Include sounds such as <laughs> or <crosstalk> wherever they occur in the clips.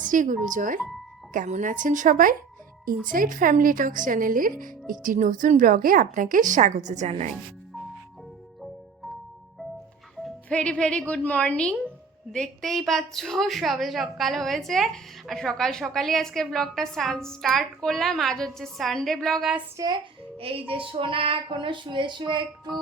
শ্রী গুরুজয় কেমন আছেন সবাই? ইনসাইড ফ্যামিলি টক চ্যানেলের একটি নতুন ব্লগে আপনাকে স্বাগত জানাই। ভেরি ভেরি গুড মর্নিং দেখতেই পাচ্ছ সবে সকাল হয়েছে। আর সকাল সকালই আজকে ব্লগটা স্টার্ট করলাম। আজ হচ্ছে সানডে ব্লগ আসছে। এই যে সোনা এখনও শুয়ে শুয়ে একটু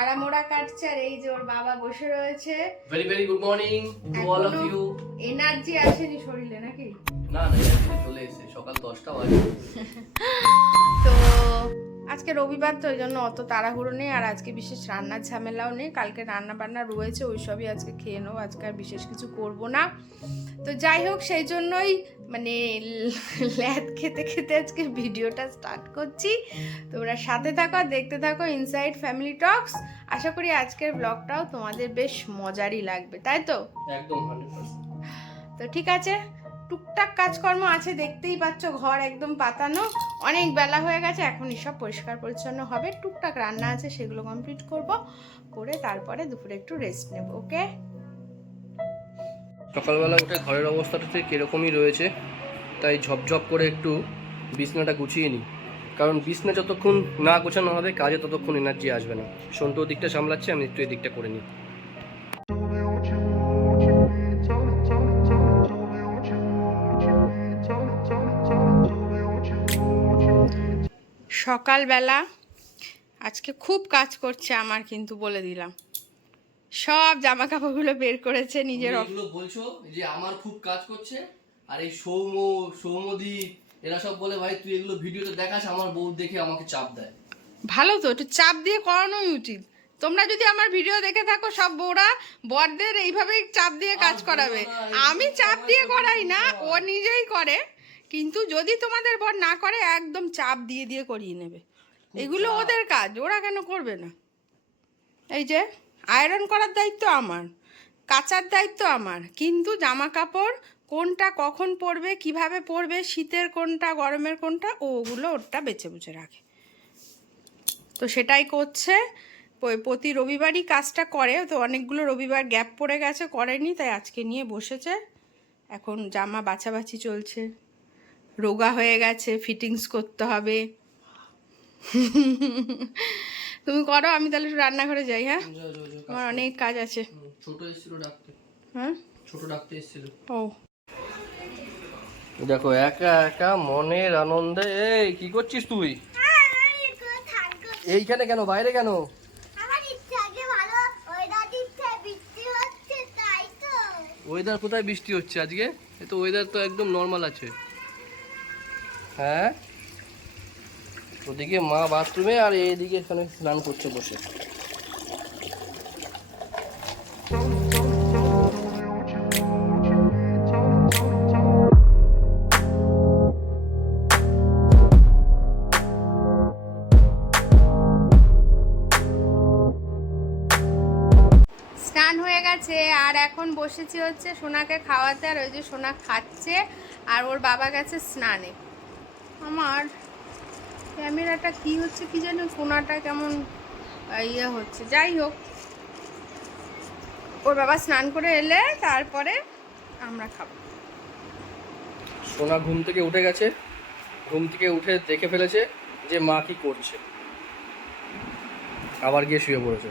আরামোড়া কাটছে আর এই যে ওর বাবা বসে রয়েছে। Very very good morning to all of you energy আসেনি শরীরে নাকি? না না চলে এসে সকাল দশটা বাজে। <laughs> তো আজকে রবিবার তো ওই জন্য অত তাড়াহুড়ো নেই আর আজকে বিশেষ রান্নার ঝামেলাও নেই। কালকে রান্না বান্না রয়েছে ওই সবই আজকে খেয়ে নেব আজকে আর বিশেষ কিছু করব না। তো যাই হোক সেই জন্যই মানে ল্যাদ খেতে খেতে আজকে ভিডিওটা স্টার্ট করছি। তোমরা সাথে থাকো দেখতে থাকো ইনসাইড ফ্যামিলি টক্স আশা করি আজকের ব্লগটাও তোমাদের বেশ মজারই লাগবে তাই তো? একদম তো ঠিক আছে, টুকটাক কাজকর্ম আছে, দেখতেই পাচ্ছ ঘর একদম পাতানো। অনেক বেলা হয়ে গেছে এখন সব পরিষ্কার পরিচ্ছন্ন হবে। টুকটাক রান্না আছে, সেগুলো কমপ্লিট করব, করে তারপরে দুপুরে একটু রেস্ট নেব ওকে সকালবেলা উঠে ঘরের অবস্থাটা ঠিক এরকমই রয়েছে, তাই ঝপঝপ করে একটু বিছনাটা গুছিয়ে নিই। কারণ বিছনা যতক্ষণ না গোছানো হবে, কাজে ততক্ষণ এনার্জি আসবে না। সন্টু দিকটা সামলাচ্ছে, আমি একটু এই দিকটা করে নিই। সকালবেলা আজকে খুব কাজ করছে আমার কিন্তু বলে দিলাম। সব জামা কাপড়গুলো বের করেছে নিজের এগুলো বলছো যে আমার খুব কাজ করছে আর এই সৌম সৌমদি এরা সব বলে ভাই তুই এগুলো ভিডিওতে দেখাস আমার বউ দেখে আমাকে চাপ দেয়। ভালো তো একটু চাপ দিয়ে করানোই উচিত। তোমরা যদি আমার ভিডিও দেখে থাকো সব বউরা বরদের এইভাবেই চাপ দিয়ে কাজ করাবে। আমি চাপ দিয়ে করাই না। ও নিজেই করে। কিন্তু যদি তোমাদের বর না করে একদম চাপ দিয়ে দিয়ে করিয়ে নেবে। এগুলো ওদের কাজ ওরা কেন করবে না? এই যে আয়রন করার দায়িত্ব আমার কাচার দায়িত্ব আমার কিন্তু জামা কাপড় কোনটা কখন পরবে কীভাবে পরবে শীতের কোনটা গরমের কোনটা ওগুলো ওরটা বেছে বুঝে রাখে। তো সেটাই করছে। প্রতি রবিবারই কাজটা করে তো অনেকগুলো রবিবার গ্যাপ পড়ে গেছে করেনি তাই আজকে নিয়ে বসেছে। এখন জামা বাছাবাছি চলছে। রোগা হয়ে গেছে ফিটিংস করতে হবে। তুমি করো আমি তাহলে একটু রান্নাঘরে যাই হ্যাঁ? আমার অনেক কাজ আছে। ছোট এসেছিল ডাকতে। হ্যাঁ? ছোট ডাকতে এসেছিল। ও। দেখো একা একা মনের আনন্দে এই কি করছিস তুই? এইখানে কেন বাইরে কেন? আমার ইচ্ছে আগে ভালো ওয়েদার দিচ্ছে বৃষ্টি হচ্ছে তাই তো। ওয়েদার কোথায় বৃষ্টি হচ্ছে আজকে? এ তো ওয়েদার তো একদম নর্মাল আছে। হ্যাঁ। ওদিকে মা বাথরুমে আর এইদিকে এখানে স্নান করছে বসে। গেছে, আর এখন বসেছি হচ্ছে সোনাকে খাওয়াতে, আর ওই যে সোনা খাচ্ছে, আর ওর বাবা গেছে স্নানে। আমার ক্যামেরাটা কি হচ্ছে কি জানি কোনাটা কেমন ইয়ে হচ্ছে। যাই হোক ওর বাবা স্নান করে এলে তারপরে আমরা খাব। সোনা ঘুম থেকে উঠে গেছে। ঘুম থেকে উঠে দেখে ফেলেছে যে মা কি করছে। আবার গিয়ে শুয়ে পড়েছে।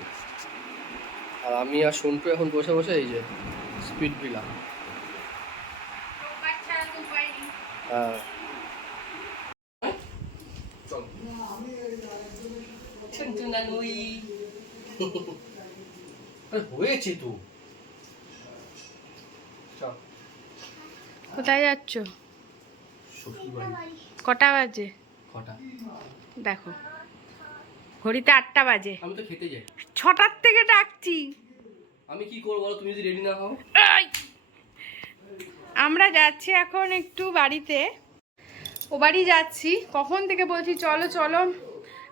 আর আমি আর সন্টু এখন বসে বসে এই যে স্পিড বিলাম হ্যাঁ চল টুনটুনানুই। আরে হয়েছে তো। কোথায় যাচ্ছ? কটা বাজে? কটা? দেখো। ঘড়িতে আটটা বাজে। আমি তো খেতে যাই। ছটার থেকে ডাকছি। আমি কি করব বলো? তুমি যদি রেডি না হও। আমরা যাচ্ছি এখন একটু বাড়িতে। ও বাড়ি যাচ্ছি। কখন থেকে বলছি? চলো চলো।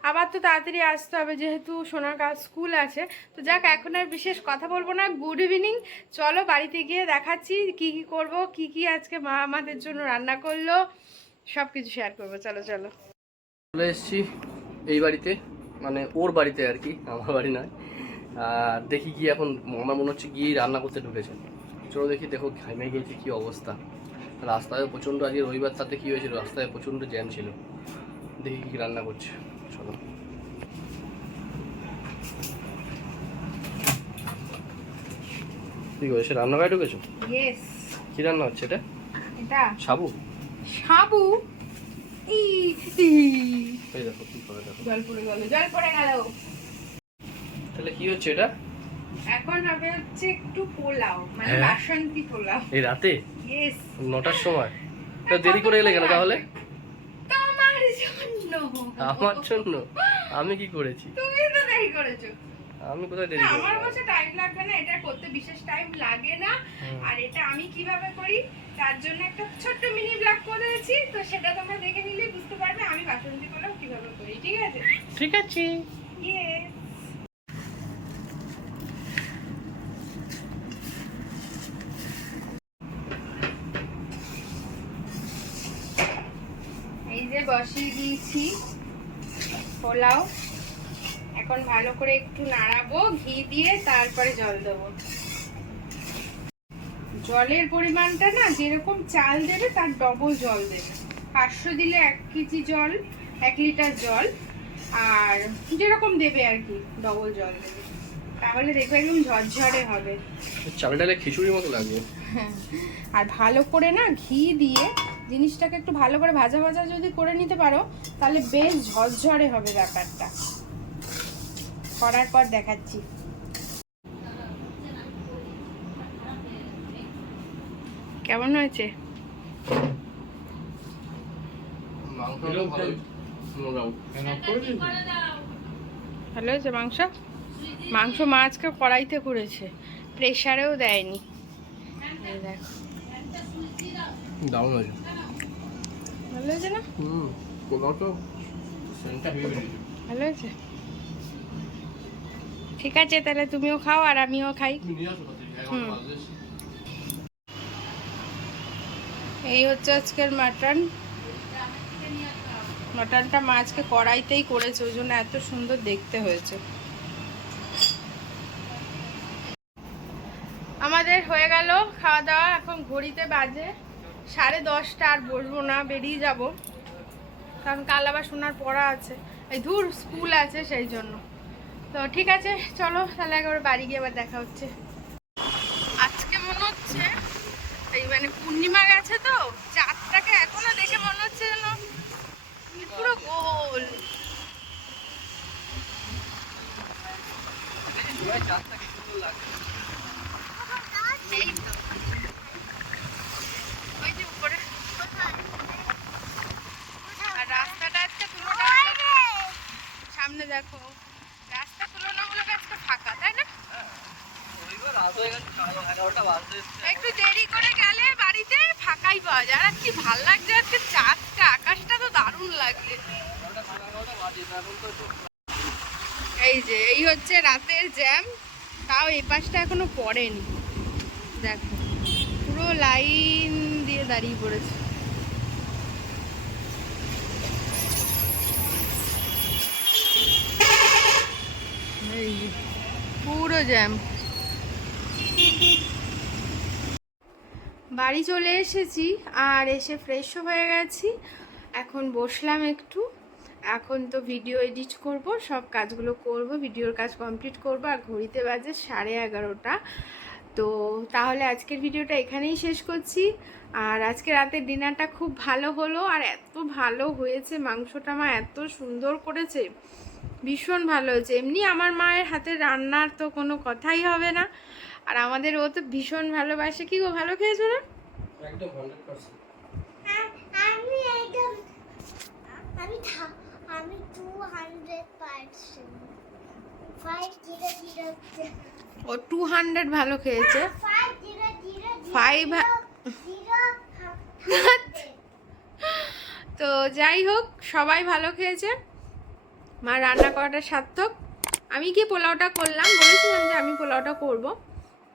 আবার তো তাড়াতাড়ি আসতে হবে, যেহেতু সোনার কাজ স্কুল আছে। তো যাক, এখন আর বিশেষ কথা বলব না। Good evening. চলো বাড়িতে গিয়ে দেখাচ্ছি কি কি করব, কি কি আজকে মা আমাদের জন্য রান্না করল। সব কিছু শেয়ার করব। চলো চলো। চলে এসেছি এই বাড়িতে মানে ওর বাড়িতে আর কি, আমার বাড়ি নয়। আর দেখি কি এখন আমার মনে হচ্ছে গিয়ে রান্না করতে ঢুকেছে। চলো দেখি, দেখো ঘামে গিয়েছে কি অবস্থা। রাস্তায় প্রচণ্ড আজকে রবিবার, তাতে কি হয়েছিল? রাস্তায় প্রচণ্ড জ্যাম ছিল। দেখি কি রান্না করছে। চলো। কি করেছে রান্নাঘরে ঢুকেছো? ইয়েস কি রান্না হচ্ছে এটা? এটা। সাবু? সাবু? ই ই। এই দেখো কি করে দেখো। জল পড়ে গেল জল পড়ে গেল। তাহলে কি হচ্ছে এটা? এখন হবে হচ্ছে একটু পোলাও মানে হ্যাঁ? বাসন্তী পোলাও। এই রাতে? ইয়েস নটার সময়। তা দেরি করে এলে কেন তাহলে? আমার জন্য? আমি কি করেছি? তুমি তো দেরি করেছ। আমি কোথায় দেরি না, আমার কাছে টাইম লাগবে না এটা করতে বিশেষ টাইম লাগে না। আর এটা আমি কীভাবে করি তার জন্য একটা ছোট্ট মিনি ব্লগ করেছি তো সেটা তোমরা দেখে নিলেই বুঝতে পারবে আমি বাসন্তী পোলাও কীভাবে করি ঠিক আছে? ঠিক আছে Yes. এই যে দিয়েছি পোলাও। এখন ভালো করে একটু নাড়াবো ঘি দিয়ে তারপরে জল দেবো। জলের পরিমাণটা না যেরকম চাল দেবে তার ডবল জল দেবে। পাঁচশো দিলে এক কেজি জল এক লিটার জল। আর যেরকম দেবে আর কি ডবল জল দেবে। তাহলে দেখবে একদম ঝরঝরে হবে। চাল ডালে খিচুড়ির মতো লাগবে। হ্যাঁ। আর ভালো করে না ঘি দিয়ে জিনিসটাকে একটু ভালো করে ভাজা ভাজা যদি করে নিতে পারো তাহলে বেশ ঝরঝরে হবে ব্যাপারটা। করার পর দেখাচ্ছি। কেমন হয়েছে? ভালো হয়েছে মাংস? মাংস মাছকে কড়াইতে করেছে প্রেশারেও দেয়নি। এই দেখো। আছে ভালো হয়েছে না? হুম ভালো হয়েছে? ঠিক আছে তাহলে তুমিও খাও আর আমিও খাই। এগারোটা হুম। এই হচ্ছে আজকের মাটন। মাটনটা মা আজকে কড়াইতেই করেছে ওই জন্য এত সুন্দর দেখতে হয়েছে। আমাদের হয়ে গেল খাওয়া দাওয়া এখন ঘড়িতে বাজে। সাড়ে দশটা আর বসবো না, বেরিয়ে যাব। কারণ কাল আবার শোনার পড়া আছে। এই ধূর, স্কুল আছে সেই জন্য। তো ঠিক আছে, চলো, তাহলে একবার বাড়ি গিয়ে আবার দেখা হচ্ছে। আজকে মনে হচ্ছে, এই মানে পূর্ণিমা গেছে তো চাঁদটাকে এখনও দেখে মনে হচ্ছে যেন পুরো গোল এই তো। ওই যে উপরে। আর রাস্তাটা আজকে তুলনামূলক সামনে দেখো, রাস্তা তুলনামূলক আজকে ফাঁকা, তাই না? একটু দেরি করে গেলে বাড়িতে ফাঁকাই পাওয়া যায়। আর কি ভালো লাগছে আজকে চাঁদটা, আকাশটা তো দারুণ লাগছে। এই যে, এই হচ্ছে রাতের জ্যাম, তাও এই পাশটা এখনও পড়েনি। দেখো, পুরো লাইন দিয়ে দাঁড়িয়ে পড়েছে। পুরো জ্যাম বাড়ি চলে এসেছি আর এসে ফ্রেশও হয়ে গেছি। এখন বসলাম একটু। এখন তো ভিডিও এডিট করব, সব কাজগুলো করব ভিডিওর কাজ কমপ্লিট করব, আর ঘড়িতে বাজে সাড়ে এগারোটা। তো তাহলে আজকের ভিডিওটা এখানেই শেষ করছি। আর আজকে রাতের ডিনারটা খুব ভালো হলো আর এত ভালো হয়েছে মাংসটা মা এত সুন্দর করেছে। ভীষণ ভালো হয়েছে। এমনি আমার মায়ের হাতে রান্নার তো কোনো কথাই হবে না। আর আমাদের ও তো ভীষণ ভালোবাসে। কি গো ভালো খেয়েছো না? আমি আমি 200% ও টু হান্ড্রেড ভালো খেয়েছে। ফাইভ <laughs> তো যাই হোক, সবাই ভালো খেয়েছে। মা রান্না করাটা সার্থক। আমি কি পোলাওটা করলাম, বলেছিলাম যে আমি পোলাওটা করব।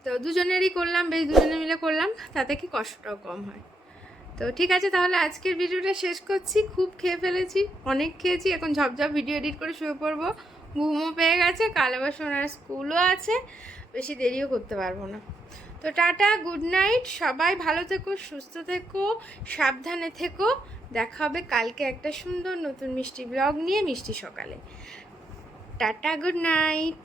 তো দুজনেরই করলাম, বেশ দুজনে মিলে করলাম, তাতে কি কষ্টটাও কম হয়। তো ঠিক আছে, তাহলে আজকের ভিডিওটা শেষ করছি। খুব খেয়ে ফেলেছি, অনেক খেয়েছি। এখন ঝপঝপ ভিডিও এডিট করে শুয়ে পড়ব। ঘুমও পেয়ে গেছে, কাল আবার সোনার স্কুলও আছে, বেশি দেরিও করতে পারব না। তো টাটা গুড নাইট সবাই ভালো থেকো, সুস্থ থেকো, সাবধানে থেকো, দেখা হবে কালকে একটা সুন্দর নতুন মিষ্টি ব্লগ নিয়ে মিষ্টি সকালে। Tata good night